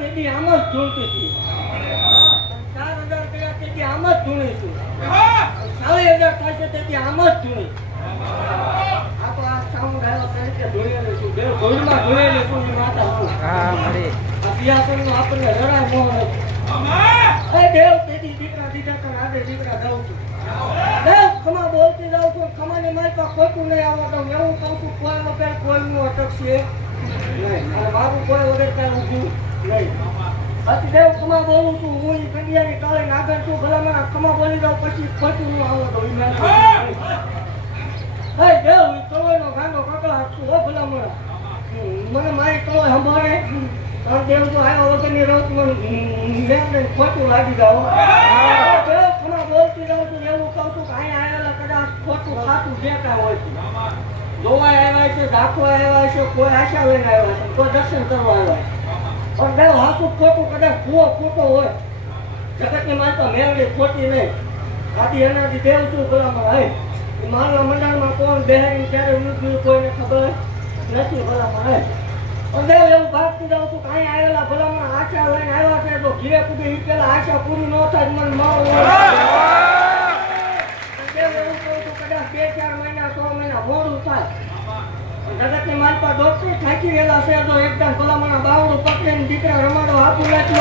તેથી આમ જ ઝૂલતી હતી. 4,000 કર્યા તેથી આમ જ ઝૂલીશું. 40,000 થશે તેથી આમ જ ઝૂલી. આ તો આ સાઉન્ડ આવ્યો તરીકે ઝૂલેલું છું. બે ગોળમાં ઝૂલેલું છું ની માતા છું. આ બિયાસણનું આપણને જરાય મોહ નથી. એ દેવ તેથી દીકરા દીધા તને આજે દીકરા દઉં છું. દેવ ખમા બોલતી જાઉં છું. ખમાની મારી પાસે ખોટું નહીં આવવા દઉં. એવું કહું છું કોઈનો પેર કોઈનું અટકશે નહીં. અને મારું કોઈ વગર કાંઈ ઊભું નહીં. બાકી દેવ ખમા બોલું છું. હું એ કન્યાની કાળે નાગર છું. ભલા મને ખમા બોલી જાઉં પછી ખોટું ન આવવા દઉં. હે દેવ એ કળોયનો ગાંડો કકળાટ છું. ઓ ભલા મને મારી કળોય સંભાળે. પણ દેવ તો આવ્યા વગરની રત મને ખોટું લાગી જાવ. દેવ ખમા બોલતી જાઉં છું. એવું કહું છું કે અહીંયા આવેલા કદાચ ખોટું ખાતું જે કાંઈ હોય છે. જોવા આવ્યા છે, રાખવા આવ્યા છે, કોઈ આશા લઈને આવ્યા છે, કોઈ દર્શન કરવા આવ્યા છે. પણ દેવ હાસું ખોટું કદાચ ભૂવો ખોટો હોય. જગતની માતા મેળવી ખોટી નહીં. આથી એનાથી દેવ શું ભલામણ હે મારા મંડળમાં કોણ બેહારી ક્યારે મૃત્યુ કોઈને ખબર નથી ભલામણ હે. પણ દેવ એવું ભાગતી જાઉં છું કે અહીંયા આવેલા ભલામણ આશા લઈને આવ્યા છે. તો ઘીરે કુદી પેલા આશા પૂરી ન થાય મને મારું દેવ એવું કહું છું કદાચ 2-4 મહિના 6 મહિના મોડું થાય. જગતની માલપા ડોક્ટર થાકી ગયેલા છે. તો એકદમ ભલામણ બાવડું પકડીને દીકરા રમાડો આપું એટલે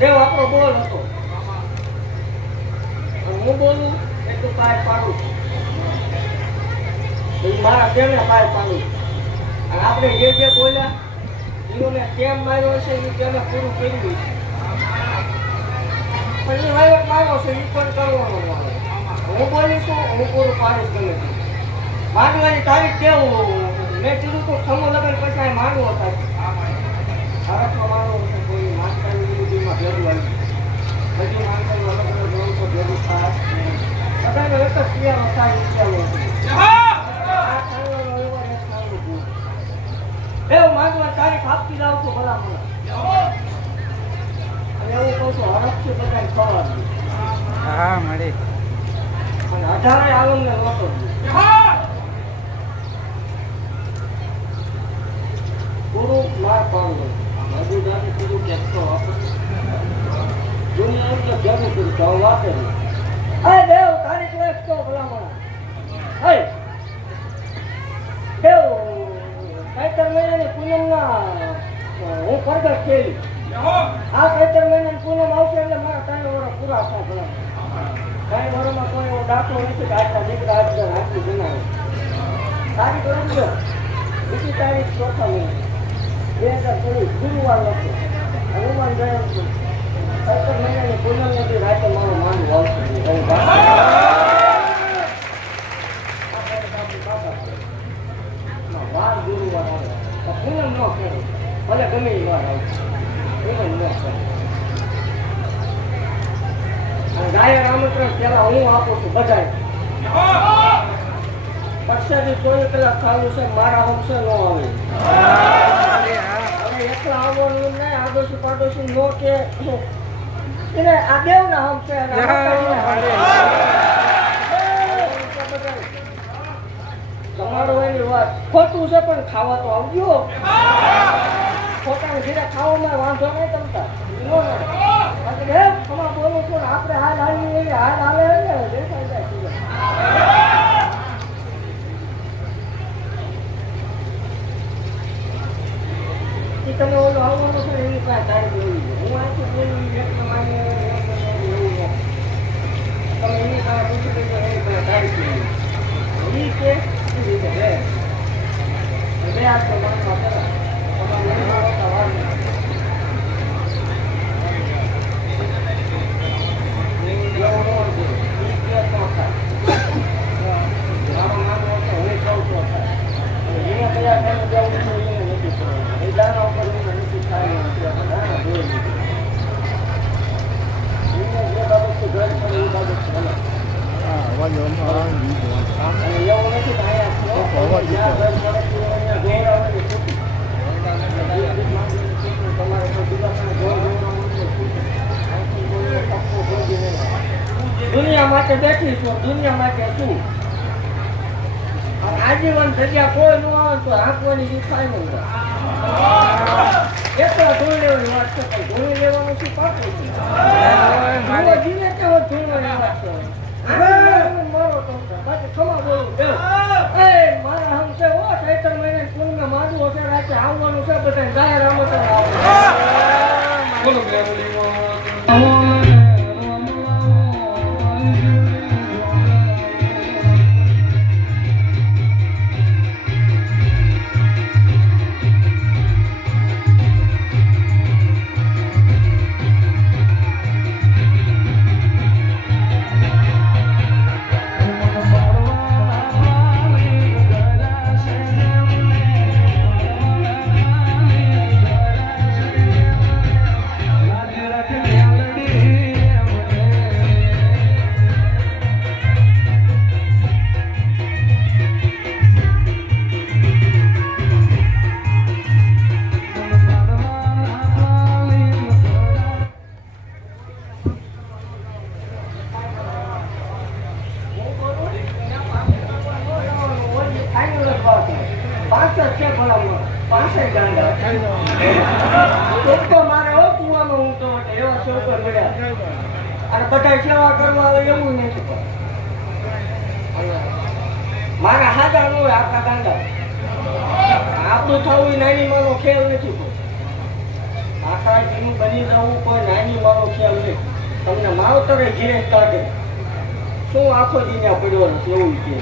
દેવ આપણો બોલ હતો. હું બોલું એટલું પાય પાડું છું. મારા તેને પાય પાડું છું. અને આપણે જે બોલ્યા એઓને કેમ માર્યો છે એ તેને પૂરું કરી દઉં છે. પણ એ વાયક માર્યો છે એ પણ કરવાનો આવે. હું બોલીશું હું પૂરું પાડીશ ગમે તે. માંડવાની તારીખ કેવું મેં કીધું તો ખમો લગન પછી માંડવો થાય. ભારતમાં માનવો છે કોઈ માનકાની વિરુદ્ધમાં ભેગું આવી હજી માનકાની અલગ અલગ ગ્રંથો ભેગું થાય બધાને એક જ ક્રિયાનો થાય વિચારો એવું માંગવા તારીખ આપતી જાઉં છું ભલા મને. અને એવું કહું છું હરખથી બધાને ખબર હા મળી અને 18 આલમને નહોતો ગુરુ માર પાડવો હજુ જાતે કીધું કે તો દુનિયા એટલે ભેગું કીધું તો વાત કરી હે દેવ તારીખ લેખ તો ભલામણ હે દેવ ચૈત્ર મહિનાની પૂનમના હું પ્રગટ થયેલી. આ ચૈત્ર મહિનાની પૂનમ આવશે એટલે મારા 3 વર્ષ પૂરા થાય ભલામણ. 3 વર્ષમાં કોઈ એવો દાખલો નથી કે આટલા દીકરા આજના હાથી બનાવે. તારીખ લખજો બીજી તારીખ 4થા મહિના 2020 ગુરુવાર લખો હનુમાન જયંતિ ચૈત્ર મહિનાની પૂનમ નથી રાતે મારું માનવું આવશે. વાર ગુરુવાર આવે હું ન કરું ભલે ગમે એ વાર આવું હું ન કરું ગાયક આમંત્રણ પેલા હું આપું છું બધાય પક્ષાથી 24 કલાક ચાલુ છે મારા હમશે ન આવે હવે એકલા આવવાનું નહીં આડોશી પાડોશી નો કે એને આ દેવના હમશે તમારું એની વાત ખોટું છે પણ ખાવા તો આવજો ખોટાને ઘીરે ખાવામાં વાંધો નહીં તમતા તમારે બોલું છું આપણે હાલ હાલી હાલ હાલે ને દેખાઈ જાય તમે ઓલું આવવાનું છે એની પાસે તારીખ લેવી છે હું આથી બોલું એક તમારે તમે એની પાસે પૂછી લેજો એની પાસે તારીખ લેવી એ કે એ રીતે બે હાથ તો માનવા પેલા તમારે એની પાસે વાર દુનિયા માટે બેઠી છું દુનિયા માટે શું આજીવન જગ્યા કોઈ ન આવે તો આંકવાની દુખાય નહીં એટલા ધોઈ લેવાની વાત છે પણ ધોઈ લેવાનું શું પાકું છે જીવે કેવો ધોઈવાની વાત છે મારો તો બાકી ખમા બોલું મારા હમશે ઓ ચૈત્ર મહિને પૂર્ણ માંડવું હશે રાતે આવવાનું છે બધા ગાય રામોતર બોલો બધા સેવા કરવા આવે એવું નથી મારા હાજર નો આખા ગાંડા આપણું થવું નાની માનો ખેલ નથી આખા જીનું બની જવું કોઈ નાની માનો ખેલ નહીં તમને માવતરે ઘેર કાઢે શું આખો દીને પડ્યો નથી એવું કે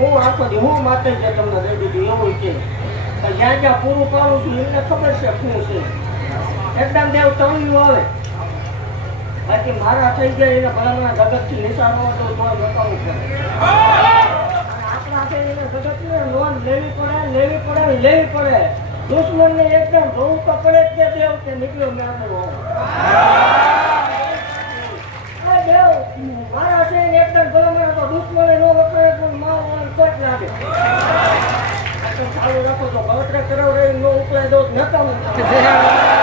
હું આખો દી હું માતે છે તમને દઈ દીધું એવું કે જ્યાં જ્યાં પૂરું પાડું છું એમને ખબર છે શું છે એકદમ દેવ તળિયું આવે બાકી મારા થઈ ગયા એને ભલામણા જગતથી નિશાન હોય તો નકામું કરે આપણા જગતને લોન લેવી પડે દુશ્મનને એકદમ જોવું તો પડે જ કે દેવ કે નીકળ્યો મેળવો દેવ મારા છે એકદમ ભલામણા તો દુશ્મને નો વખરે પણ માં કટ લાગે ચાલુ રાખો તો બળતરા કરાવ રહી નો ઉકળાય દો નકામું